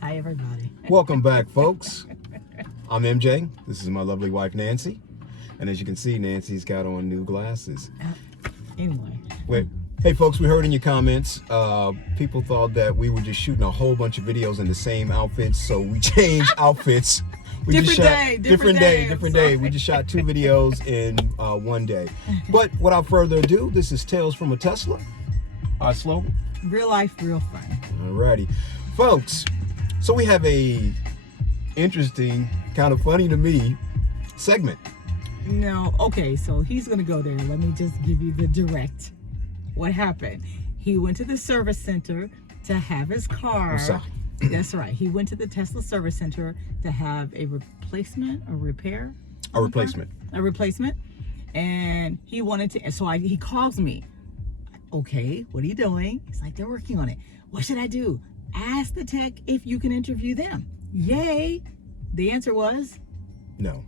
Hi, everybody. Welcome back, folks. I'm MJ. This is my lovely wife, Nancy. And as you can see, Nancy's got on new glasses. Anyway. Wait. Hey, folks, we heard in your comments, people thought that we were just shooting a whole bunch of videos in the same outfits, so we changed outfits. Different day. We just shot 2 videos in 1 day. But without further ado, this is Tales from a Tesla. Our slogan. Real life, real fun. Alrighty. Folks, so we have a interesting, kind of funny to me, segment. No, okay, so he's going to go there. Let me just give you the direct. What happened? He went to the service center to have his car. What's up? That's right. He went to the Tesla service center to have a replacement, a repair. A replacement. A replacement. And he wanted to, so he calls me. Okay, what are you doing? He's like, they're working on it. What should I do? Ask the tech if you can interview them. Yay. The answer was no.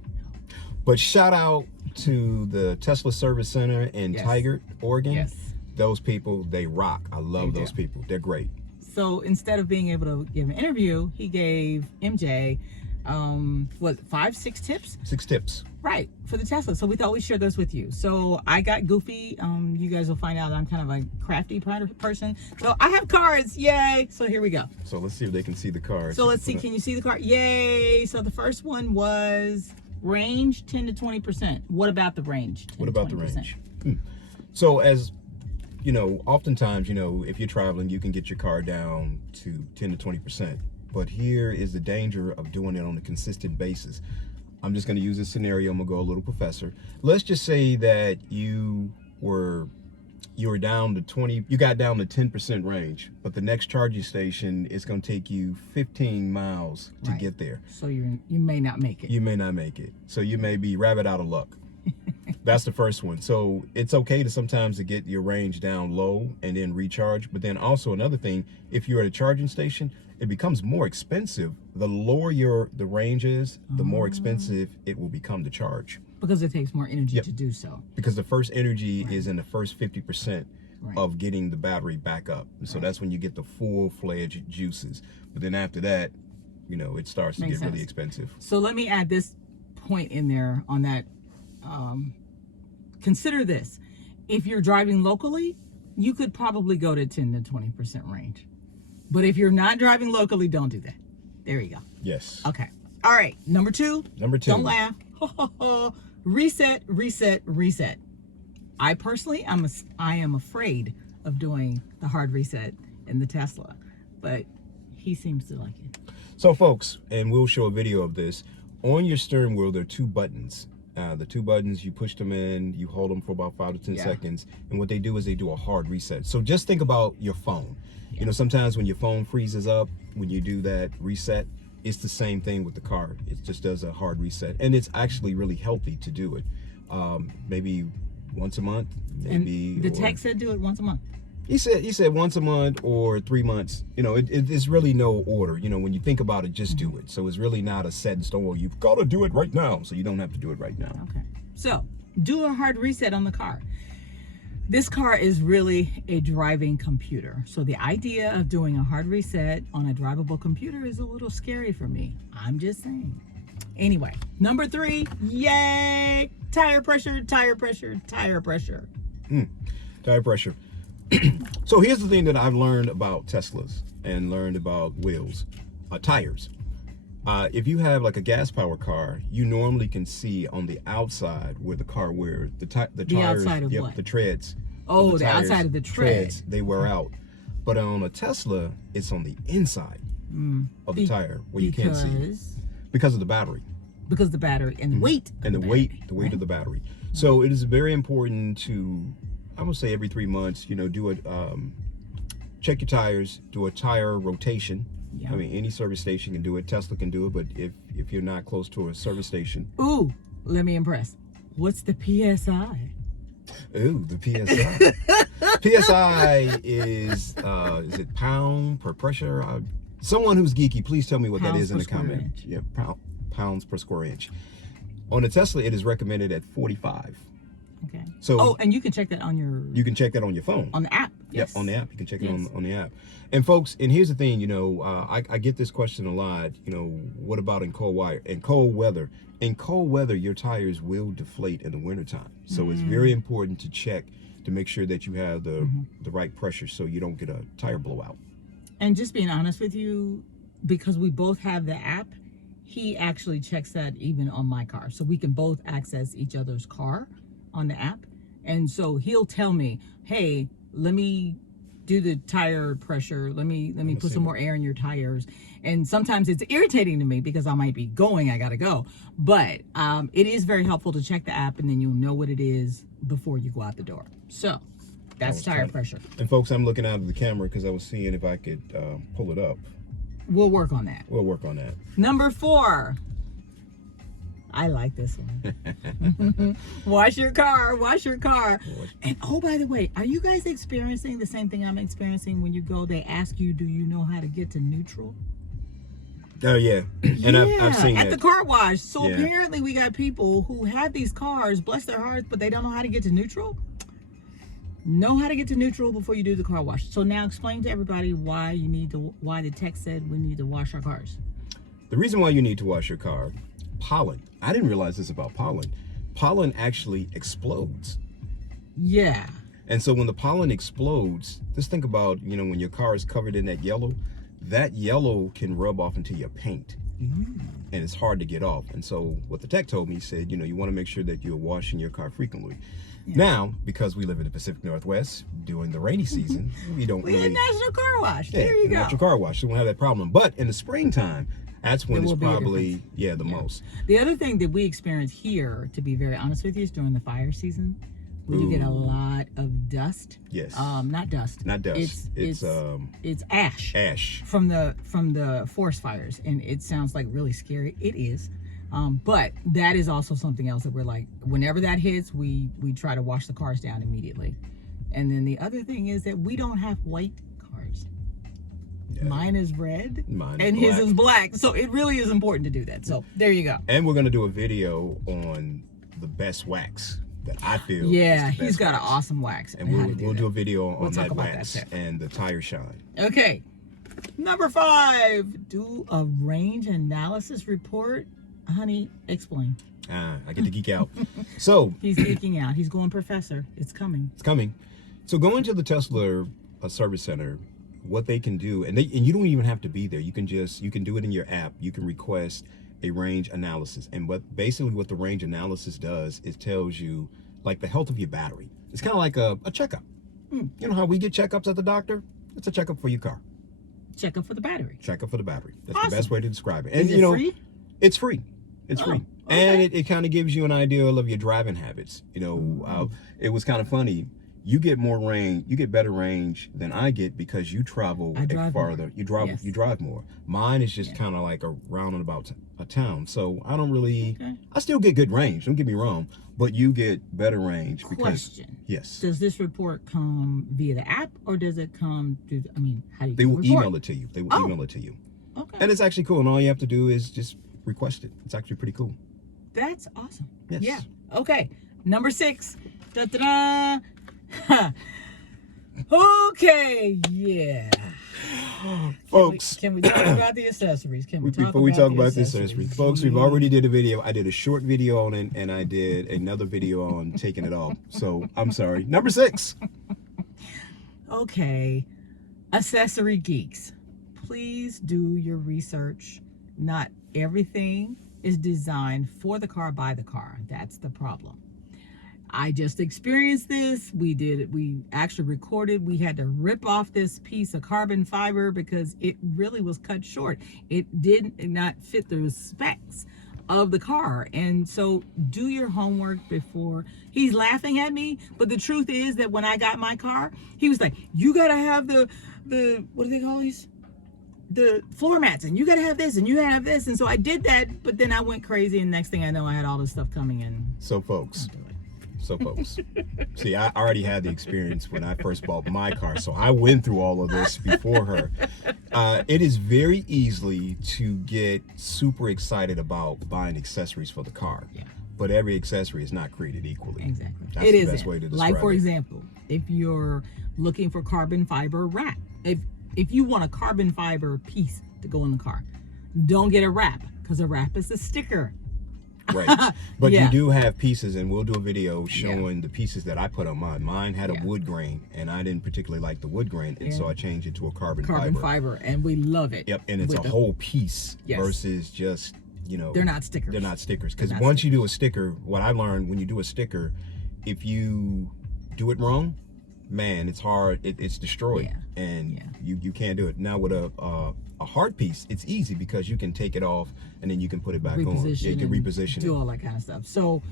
But shout out to the Tesla Service Center in Tigard, Oregon. Yes. Those people, they rock. I love those people. They're great. So instead of being able to give an interview, he gave MJ, 6 tips? 6 tips. Right, for the Tesla. So we thought we'd share those with you. So I got goofy. You guys will find out I'm kind of a crafty person. So I have cards. Yay. So here we go. So let's see if they can see the cards. So let's see. Can you see the card? Yay. So the first one was range 10 to 20%. What about the range? What about the range? So as you know, oftentimes, you know, if you're traveling, you can get your car down to 10 to 20%. But here is the danger of doing it on a consistent basis. I'm just going to use this scenario. I'm going to go a little professor. Let's just say that you were down to 20, you got down to 10% range, but the next charging station is going to take you 15 miles to get there. So you may not make it. You may not make it. So you may be rabbit out of luck. That's the first one. So it's okay to sometimes to get your range down low and then recharge. But then also another thing, if you're at a charging station, it becomes more expensive. The lower the range is, the more expensive it will become to charge. Because it takes more energy to do so. Because the first energy is in the first 50% of getting the battery back up. So that's when you get the full-fledged juices. But then after that, you know, it starts to get really expensive. So let me add this point in there on that. Consider this. If you're driving locally, you could probably go to 10 to 20% range. But if you're not driving locally, don't do that. There you go. Yes. Okay. All right. Number 2. Number 2. Don't laugh. Reset, reset, reset. I personally, I am afraid of doing the hard reset in the Tesla, but he seems to like it. So folks, and we'll show a video of this, on your steering wheel, there are 2 buttons. The 2 buttons, you push them in, you hold them for about 5 to 10 seconds. And what they do is they do a hard reset. So just think about your phone. You know, sometimes when your phone freezes up, when you do that reset, it's the same thing with the car. It just does a hard reset. And it's actually really healthy to do it. Maybe once a month, maybe. And the tech said do it once a month. He said once a month or 3 months. You know, it's really no order. You know, when you think about it, just do it. So it's really not a set in stone. You've got to do it right now. So you don't have to do it right now. Okay. So do a hard reset on the car. This car is really a driving computer. So the idea of doing a hard reset on a drivable computer is a little scary for me. I'm just saying. Anyway, number 3, yay! Tire pressure, tire pressure, tire pressure. Tire pressure. So here's the thing that I've learned about Teslas and learned about wheels, tires. If you have like a gas powered car, you normally can see on the outside where the car wears the tires, outside of what? The treads. Oh, the tires, outside of the treads. They wear out. But on a Tesla, it's on the inside of the tire where you can't see because of the battery. Because of the battery and the weight. And the weight of the battery. So it is very important to, I would say every 3 months, you know, do it, check your tires, do a tire rotation. I mean, any service station can do it. Tesla can do it, but if you're not close to a service station. Ooh, let me impress. What's the PSI? Ooh, the PSI. PSI is it pound per pressure? Someone who's geeky, please tell me what that is in the comment. Yeah, pounds per square inch. On a Tesla, it is recommended at 45. Okay. So and you can check that on your. You can check that on your phone. On the app. Yes. Yep, on the app. You can check it Yes. on the app. And folks, and here's the thing, you know, I get this question a lot, you know, what about in cold weather? In cold weather, your tires will deflate in the wintertime. So it's very important to check to make sure that you have the right pressure so you don't get a tire blowout. And just being honest with you, because we both have the app, he actually checks that even on my car. So we can both access each other's car on the app. And so he'll tell me, hey, let me do the tire pressure. Let me put some more air in your tires. And sometimes it's irritating to me because I might be going, I gotta go. But it is very helpful to check the app, and then you'll know what it is before you go out the door. So that's tire pressure. And folks, I'm looking out of the camera because I was seeing if I could pull it up. We'll work on that. We'll work on that. Number 4. I like this one. Wash your car. Wash your car. And oh, by the way, are you guys experiencing the same thing I'm experiencing when you go? They ask you, do you know how to get to neutral? Oh yeah, and I've seen at that. the car wash. So Yeah. apparently we got people who have these cars, bless their hearts, but they don't know how to get to neutral. Know how to get to neutral before you do the car wash. So now explain to everybody why the text said we need to wash our cars. The reason why you need to wash your car, pollen. I didn't realize this about pollen. Pollen actually explodes. Yeah. And so when the pollen explodes, just think about, you know, when your car is covered in that yellow can rub off into your paint. And it's hard to get off. And so what the tech told me, he said, you know, you want to make sure that you're washing your car frequently. Yeah. Now, because we live in the Pacific Northwest during the rainy season, we don't we had National Car Wash. Yeah, there you go. National Car Wash, so we won't have that problem. But in the springtime, that's when it's probably the most. The other thing that we experience here, to be very honest with you, is during the fire season. We do get a lot of dust. Yes. Not dust. Not dust. It's ash. Ash. From the forest fires, and it sounds like really scary. It is. But that is also something else that we're like, whenever that hits, we try to wash the cars down immediately. And then the other thing is that we don't have white cars. Yeah. Mine is red, and his is black. So it really is important to do that. So there you go. And we're going to do a video on the best wax that I feel. Yeah, he's got an awesome wax. And we'll do a video on that wax and the tire shine. Okay. Number 5, do a range analysis report. Honey, explain. I get to geek out. So he's geeking out. He's going professor. It's coming. It's coming. So going to the Tesla service center, what they can do, and you don't even have to be there. You can do it in your app. You can request a range analysis, and basically what the range analysis does is tells you like the health of your battery. It's kind of like a checkup. You know how we get checkups at the doctor? It's a checkup for your car. Checkup for the battery. Checkup for the battery. That's awesome. The best way to describe it. And is it free? It's free. It's free. Okay. And it kind of gives you an idea of your driving habits. You know, it was kind of funny. You get more range, you get better range than I get because you travel farther. More. You drive more. Mine is just kind of like around and about a town. So I don't really, I still get good range, don't get me wrong, but you get better range because. Question. Yes. Does this report come via the app or does it come through, how do you They will email it to you. They will email it to you. Okay. And it's actually cool. And all you have to do is just request it. It's actually pretty cool. That's awesome. Yes. Yeah. Okay. Number 6. Da-da-da. Okay. Yeah. Folks, can we talk about the accessories? Before we talk about the accessories, folks, we've already did a video. I did a short video on it, and I did another video on taking it off. So I'm sorry. Number 6. Okay. Accessory geeks, please do your research. Not everything is designed for the car, by the car. That's the problem. I just experienced this. We actually recorded. We had to rip off this piece of carbon fiber because it really was cut short. It did not fit the specs of the car. And so do your homework before. He's laughing at me, but the truth is that when I got my car, he was like, you gotta have the what do they call these? The floor mats, and you gotta have this, and you gotta have this. And so I did that, but then I went crazy, and next thing I know, I had all this stuff coming in. So folks, see, I already had the experience when I first bought my car, so I went through all of this before her. It is very easily to get super excited about buying accessories for the car. Yeah. but every accessory is not created equally. Exactly. That's It the isn't. best way to describe Like, for it. example, if you're looking for carbon fiber wrap, if you want a carbon fiber piece to go in the car, don't get a wrap, because a wrap is a sticker. Right. But Yeah. you do have pieces, and we'll do a video showing the pieces that I put on mine. Mine had a Yeah. wood grain, and I didn't particularly like the wood grain, and so I changed it to a carbon Fiber, and we love it. Yep, and it's with a whole piece Yes. versus just, you know, They're not stickers. They're not stickers. Because They're not once you do a sticker, what I learned when you do a sticker, if you do it wrong, man, it's hard. It's destroyed, Yeah. and you can't do it. Now with a hard piece, it's easy because you can take it off and then you can put it back on. Yeah, you can reposition do all that kind of stuff. So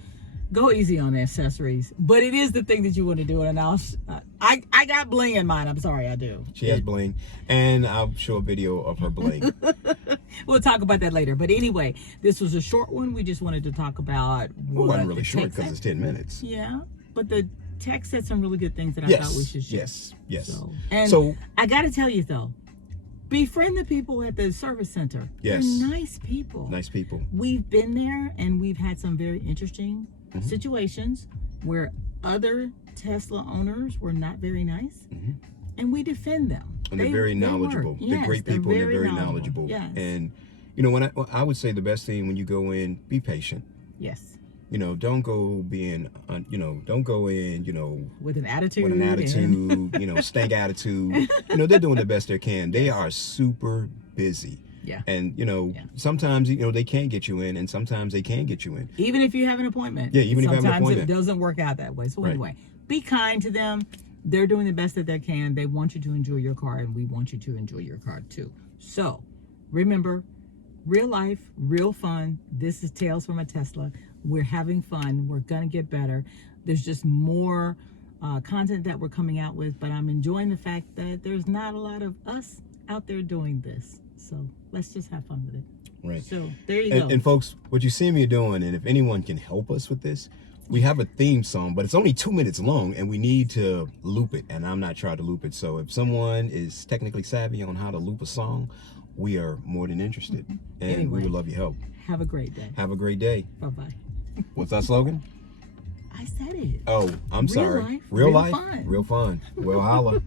go easy on the accessories, but it is the thing that you want to do. And I got bling in mine. I'm sorry, I do. She has bling, and I'll show a video of her bling. We'll talk about that later. But anyway, this was a short one. We just wanted to talk about It wasn't really short tech because it's 10 minutes. Yeah, but the tech said some really good things that I Yes, thought we should share. yes. So I got to tell you though, befriend the people at the service center. Yes. They're nice people. Nice people. We've been there and we've had some very interesting situations where other Tesla owners were not very nice, and we defend them. And they're very knowledgeable. They're great people, and they're very knowledgeable. Yes. And you know, when I would say the best thing when you go in, be patient. Yes. You know, don't go being, don't go in, with an attitude. you know, stank attitude. You know, they're doing the best they can. They are super busy. Yeah. And, sometimes, they can't get you in, and sometimes they can get you in. Even if you have an appointment. Yeah, even if you have an sometimes appointment. it doesn't work out that way. So Right. anyway, be kind to them. They're doing the best that they can. They want you to enjoy your car, and we want you to enjoy your car too. So remember, real life, real fun. This is Tales from a Tesla. We're having fun. We're going to get better. There's just more content that we're coming out with, but I'm enjoying the fact that there's not a lot of us out there doing this. So let's just have fun with it. Right. So there you go. And folks, what you see me doing, and if anyone can help us with this, we have a theme song, but it's only 2 minutes long, and we need to loop it, and I'm not trying to loop it. So if someone is technically savvy on how to loop a song, we are more than interested, and Anyway. we would love your help. Have a great day. Have a great day. Bye-bye. What's our slogan? I said it. Oh, I'm sorry. life, Real real life, fun. real fun. Well, holla.